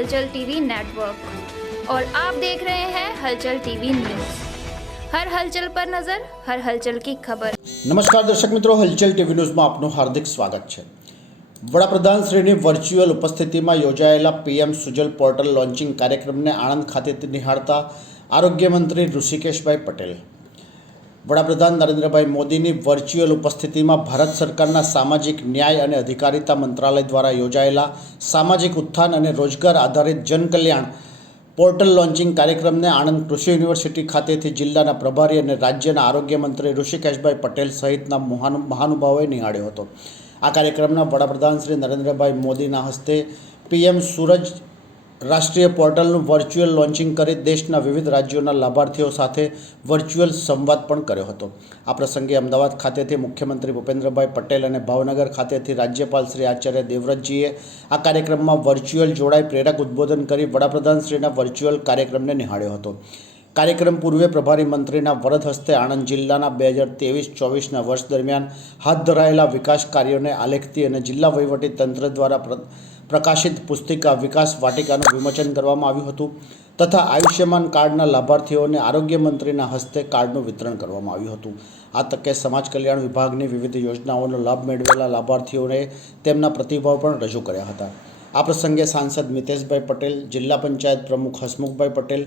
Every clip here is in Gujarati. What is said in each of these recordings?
हलचल टीवी नेटवर्क और आप देख रहे हैं हलचल टीवी न्यूज़। हर हलचल पर नजर, हर हलचल की खबर। नमस्कार दर्शक मित्रों, हलचल टीवी न्यूज़ में आपનું હાર્દિક સ્વાગત છે। વડાપ્રધાન શ્રીની વર્ચ્યુઅલ ઉપસ્થિતિમાં યોજાયેલા પીએમ સુજલ પોર્ટલ લોન્ચિંગ કાર્યક્રમને આણંદ ખાતેથી નિહાળતા આરોગ્ય મંત્રી ઋષિકેશભાઈ પટેલ। વડાપ્રધાન નરેન્દ્રભાઈ મોદીની વર્ચ્યુઅલ ઉપસ્થિતિમાં ભારત સરકારના સામાજિક ન્યાય અને અધિકારિતા મંત્રાલય દ્વારા યોજાયેલા સામાજિક ઉત્થાન અને રોજગાર આધારિત જનકલ્યાણ પોર્ટલ લોન્ચિંગ કાર્યક્રમને આણંદ કૃષિ યુનિવર્સિટી ખાતેથી જિલ્લાના પ્રભારી અને રાજ્યના આરોગ્ય મંત્રી ઋષિકેશભાઈ પટેલ સહિતના મહાનુભાવોએ નિહાળ્યો હતો। આ કાર્યક્રમના વડાપ્રધાન શ્રી નરેન્દ્રભાઈ મોદીના હસ્તે પીએમ સૂરજ રાષ્ટ્રીય પોર્ટલનું વર્ચ્યુઅલ લોન્ચિંગ કરી દેશના વિવિધ રાજ્યોના લાભાર્થીઓ સાથે વર્ચ્યુઅલ સંવાદ પણ કર્યો હતો। આ પ્રસંગે અમદાવાદ ખાતેથી મુખ્યમંત્રી ભૂપેન્દ્રભાઈ પટેલ અને ભાવનગર ખાતેથી રાજ્યપાલ શ્રી આચાર્ય દેવવ્રતજીએ આ કાર્યક્રમમાં વર્ચ્યુઅલ જોડાઈ પ્રેરક ઉદ્બોધન કરી વડાપ્રધાન શ્રીના વર્ચ્યુઅલ કાર્યક્રમને નિહાળ્યો હતો। કાર્યક્રમ પૂર્વે પ્રભારી મંત્રીના વરદ હસ્તે આણંદ જિલ્લાના 2023-24ના વર્ષ દરમિયાન હાથ ધરાયેલા વિકાસ કાર્યોને આલેખતી અને જિલ્લા વહીવટી તંત્ર દ્વારા પ્રકાશિત પુસ્તિકા વિકાસ વાટિકાનું વિમોચન કરવામાં આવ્યું હતું તથા આયુષ્યમાન કાર્ડના લાભાર્થીઓને આરોગ્ય મંત્રીના હસ્તે કાર્ડનું વિતરણ કરવામાં આવ્યું હતું। આ તકે સમાજ કલ્યાણ વિભાગની વિવિધ યોજનાઓનો લાભ મેળવેલા લાભાર્થીઓને તેમના પ્રતિભાવ પણ રજૂ કર્યા હતા। આ પ્રસંગે સાંસદ મિતેશભાઈ પટેલ, જિલ્લા પંચાયત પ્રમુખ હસમુખભાઈ પટેલ,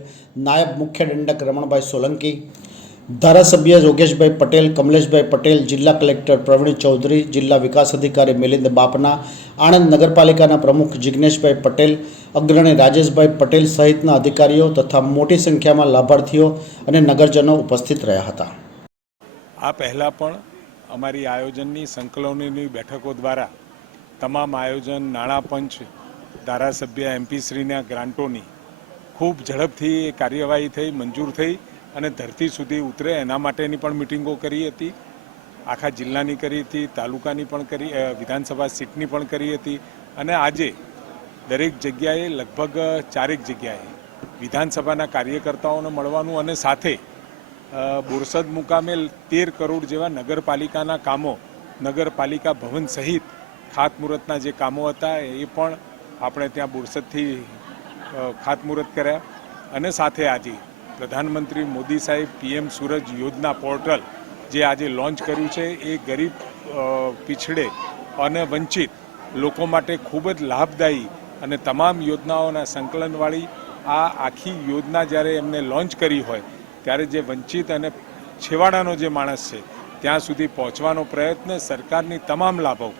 નાયબ મુખ્ય દંડક રમણભાઈ સોલંકી, ધારાસભ્ય યોગેશભાઈ પટેલ, કમલેશભાઈ પટેલ, જિલ્લા કલેક્ટર પ્રવીણ ચૌધરી, જિલ્લા વિકાસ અધિકારી મિલિંદ બાપના, આણંદ નગરપાલિકાના પ્રમુખ જિગ્નેશભાઈ પટેલ, અગ્રણી રાજેશભાઈ પટેલ સહિતના અધિકારીઓ તથા મોટી સંખ્યામાં લાભાર્થીઓ અને નગરજનો ઉપસ્થિત રહ્યા હતા। આ પહેલાં પણ અમારી આયોજનની સંકલનોની બેઠકો દ્વારા તમામ આયોજન, નાણાં પંચ, ધારાસભ્ય એમપીશ્રીના ગ્રાન્ટોની ખૂબ ઝડપથી કાર્યવાહી થઈ, મંજૂર થઈ અને ધરતી સુધી ઉતરે એના માટેની પણ મિટિંગો કરી હતી। આખા જિલ્લાની કરી હતી, તાલુકાની પણ કરી, વિધાનસભા સીટની પણ કરી હતી અને આજે દરેક જગ્યાએ લગભગ 4 જગ્યાએ વિધાનસભાના કાર્યકર્તાઓને મળવાનું અને સાથે બોરસદ મુકામે 13 કરોડ જેવા નગરપાલિકાના કામો, નગરપાલિકા ભવન સહિત ખાતમુહૂર્તના જે કામો હતા એ પણ આપણે ત્યાં બોરસદથી ખાતમુહૂર્ત કર્યા અને સાથે આજે પ્રધાનમંત્રી મોદી સાહેબ પીએમ સૂરજ યોજના પોર્ટલ જે આજે લોન્ચ કર્યું છે એ ગરીબ, પીછડે અને વંચિત લોકો માટે ખૂબ જ લાભદાયી અને તમામ યોજનાઓના સંકલનવાળી આ આખી યોજના જ્યારે એમને લોન્ચ કરી હોય ત્યારે જે વંચિત અને છેવાડાનો જે માણસ છે ત્યાં સુધી પહોંચવાનો પ્રયત્ન, સરકારની તમામ લાભો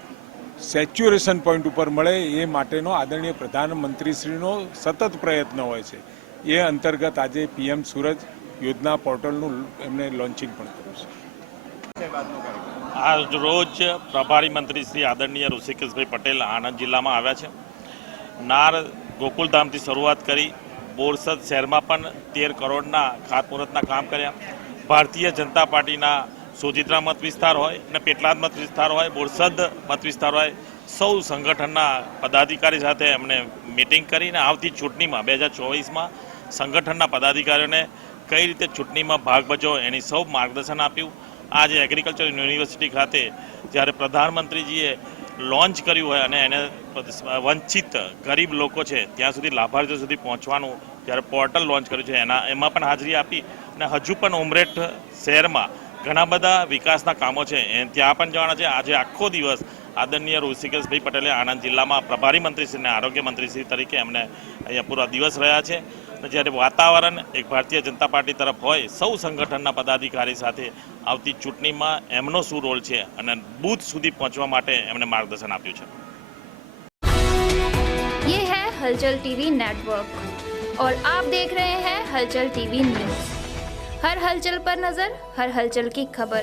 સેચ્યુરેશન પોઈન્ટ ઉપર મળે એ માટેનો આદરણીય પ્રધાનમંત્રીશ્રીનો સતત પ્રયત્ન હોય છે। એ અંતર્ગત આજે પીએમ સૂરજ યોજના પોર્ટલનું એમને લોન્ચિંગ પણ કર્યું છે। આજ રોજ પ્રભારી મંત્રી શ્રી આદરણીય ઋષિકેશભાઈ પટેલ આણંદ જિલ્લામાં આવ્યા છે। નાર ગોકુલધામથી શરૂઆત કરી બોરસદ શહેરમાં પણ 13 કરોડના ખાતમુહૂર્તના કામ કર્યા। ભારતીય જનતા પાર્ટીના સોજિત્રા મત વિસ્તાર હોય અને પેટલાદ મત વિસ્તાર હોય, બોરસદ મત વિસ્તાર હોય, સૌ સંગઠનના પદાધિકારી સાથે એમણે મિટિંગ કરીને આવતી ચૂંટણીમાં 2024માં સંગઠનના પદાધિકારીઓને કઈ રીતે ચૂંટણીમાં ભાગ ભજવો એની સૌ માર્ગદર્શન આપ્યું। આજે એગ્રીકલ્ચર યુનિવર્સિટી ખાતે જ્યારે પ્રધાનમંત્રીજીએ લોન્ચ કર્યું હોય અને એને વંચિત ગરીબ લોકો છે ત્યાં સુધી લાભાર્થીઓ સુધી પહોંચવાનું જ્યારે પોર્ટલ લોન્ચ કર્યું છે એમાં પણ હાજરી આપી અને હજુ પણ ઉમરેઠ શહેરમાં ઘણા બધા વિકાસના કામો છે ત્યાં પણ જવાના છે। આજે આખો દિવસ આદરણીય ઋષિકેશભાઈ પટેલે આણંદ જિલ્લામાં પ્રભારી મંત્રીશ્રી અને આરોગ્ય મંત્રીશ્રી તરીકે એમને અહીંયા પૂરા દિવસ રહ્યા છે। જ્યારે વાતાવરણ એક ભારતીય જનતા પાર્ટી તરફ હોય, સૌ સંગઠનના પદાધિકારી સાથે આવતી ચૂંટણીમાં એમનો શું રોલ છે અને બૂથ સુધી પહોંચવા માટે એમને માર્ગદર્શન આપ્યું છે। ये है हलचल टीवी नेटवर्क और आप देख रहे हैं हलचल टीवी न्यूज़। हर हलचल पर नजर, हर हलचल की खबर।